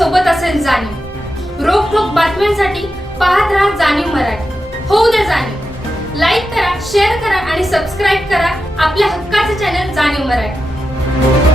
सोबत असेल जाणीव। रोखोक बातम्यांसाठी पाहत राहा जाणीव मराठी। होऊ द्या जाणीव। लाईक करा, शेअर करा आणि सबस्क्राईब करा आपल्या हक्काचे चॅनल जाणीव मराठी।